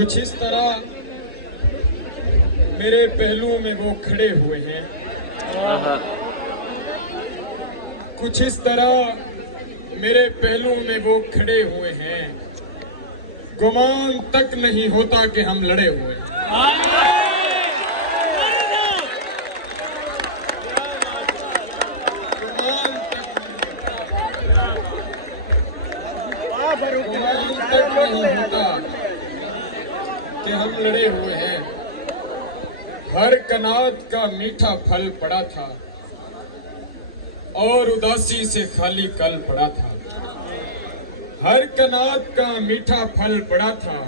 कुछ इस तरह मेरे पहलुओं में वो खड़े हुए हैं, कुछ इस तरह मेरे पहलुओं में वो खड़े हुए हैं, गुमान तक नहीं होता कि हम लड़े हुए हैं। गुमान तक नहीं होता कि हम लड़े हुए हैं। हर कनात का मीठा फल पड़ा था और उदासी से खाली कल पड़ा था। हर कनात का मीठा फल पड़ा था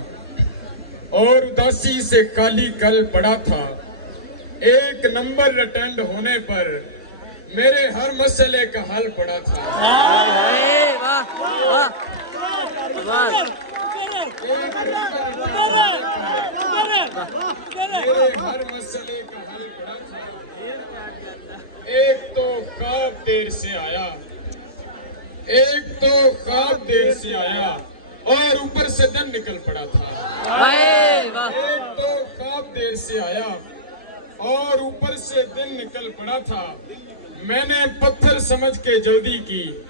और उदासी से खाली कल पड़ा था। एक नंबर अटेंड होने पर मेरे हर मसले का हल पड़ा था। मेरे हर मसले का हल पड़ा था। एक तो ख्वाब देर से आया, एक तो ख्वाब देर से आया और ऊपर से दिन निकल पड़ा था। एक तो ख्वाब देर से आया और ऊपर से दिन निकल पड़ा था। मैंने पत्थर समझ के जल्दी की,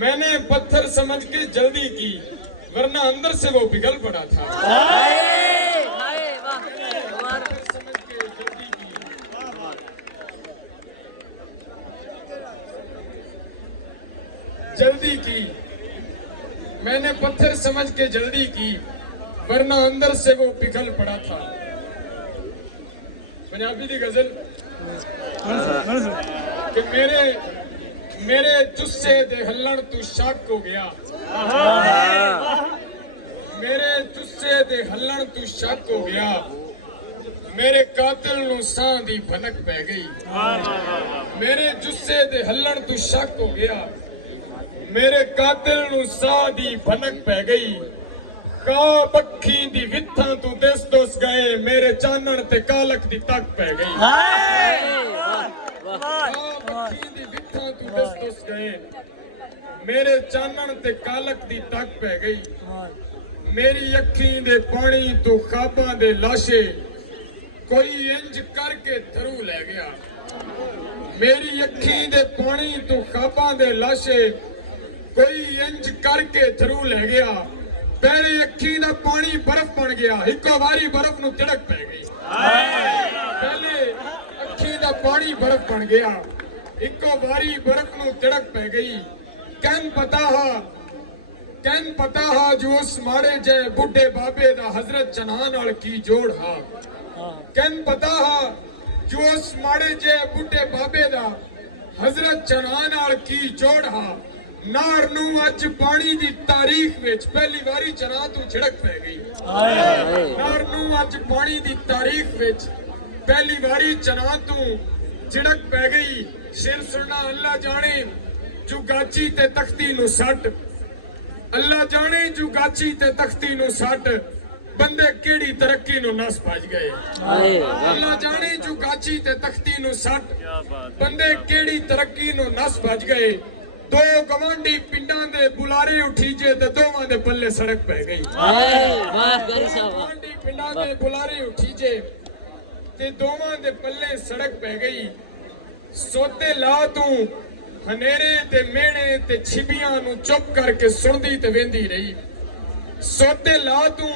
मैंने पत्थर समझ के जल्दी की, वरना अंदर से वो पिघल पड़ा था। जल्दी की, मैंने पत्थर समझ के जल्दी की, वरना अंदर से वो पिघल पड़ा था। पंजाबी दी गजल कि मेरे जुस्से दे हल्लण तू शक हो गया, मेरे जुस्से दे हल्लण तू शक हो गया, मेरे कातिल नू सां दी भनक पै गई। मेरे जुस्से दे हल्लण तू शक हो गया, मेरे कातिल नू सां दी भनक पै गई। का पक्षी दी विथां तू दिस दुस गए, मेरे चानण ते कालक दी तक पै गई। पक्षी दी विथां तू दिस दुस गए, मेरे चानण ते कालक दी तक पै गई। मेरी अखीं दे पानी तू ख्वाबां दे लाशे, कोई इंज करके थरू लै गया। मेरी अखीं दे पानी तू ख्वाबां दे लाशे, कोई इंज करके थरू लै गया। पहले अखी दा पानी बर्फ बन गया, इको वारी बर्फ नू तिड़क पै गई। पहले अखी दा पानी बर्फ बन गया, इको वारी बर्फ नू तिड़क पै गई। कैन पता हा जो उस माड़े जे बुढ़े बाबे दा हजरत चन्हा नाल की जोड़ हा। कैन पता हा जो उस माड़े जे बुढ़े बाबे दा हजरत चन्हा नाल की जोड़ हा। नार नू अज पानी दी तारीख विच पहली वारी चन्हा तू छिड़क पै गई। नार नू अज पानी दी तारीख विच पहली वारी चन्हा तू छिड़क पै गई। सिर सुनना अल्लाह जाने जुगाची ते तख्ती नू सट, अल्लाह जाने जुगाची ते तख्ती नू सट, बंदे केड़ी तरक्की नू नस भज गए। अल्लाह जाने जुगाची ते तख्ती नू सट, बंदे केड़ी तरक्की नू नस भज गए। दो गवांडी पिंडां दे बुलारे उठीजे ते दोवां दे पल्ले सड़क पै गई। गवांडी पिंडां दे बुलारे उठीजे ते दोवां दे पल्ले सड़क पै गई। सोते ला तू हनेरे ते मेणे ते छिबियां नू चुप करके सुनदी ते वेंदी रही। सोते ला तू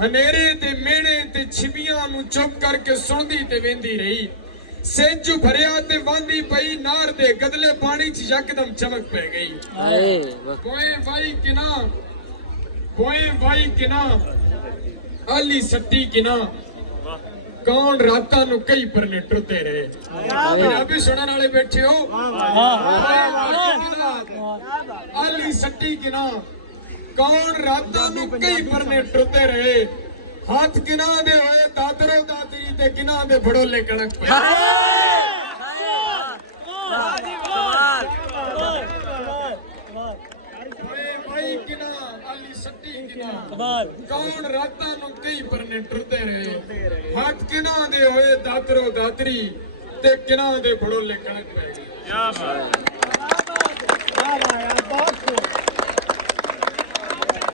हनेरे ते मेणे ते छिबियां नू चुप करके सुनदी ते वेंदी रही। सेज भरिया ते वांदी पई नार दे गदले पानी च यकदम चमक पै गई। बोए वाई किना आली सट्टी किना, कौन रातां नू कई परने टुरते रहे। पंजाबी सुनने वाले बैठे हो। आली सट्टी किना, कौन रातां नू कई परने टुरते रहे। हाथ किना दे होए दादरो दादरी ते किना दे बड़ोले कणक पे। भाई किना आली सट्टी किना, कौन रातां नू कई परने टुरते रहे। हाथ किना दे होए दादरो दादरी ते किना दे बड़ोले कणक पे।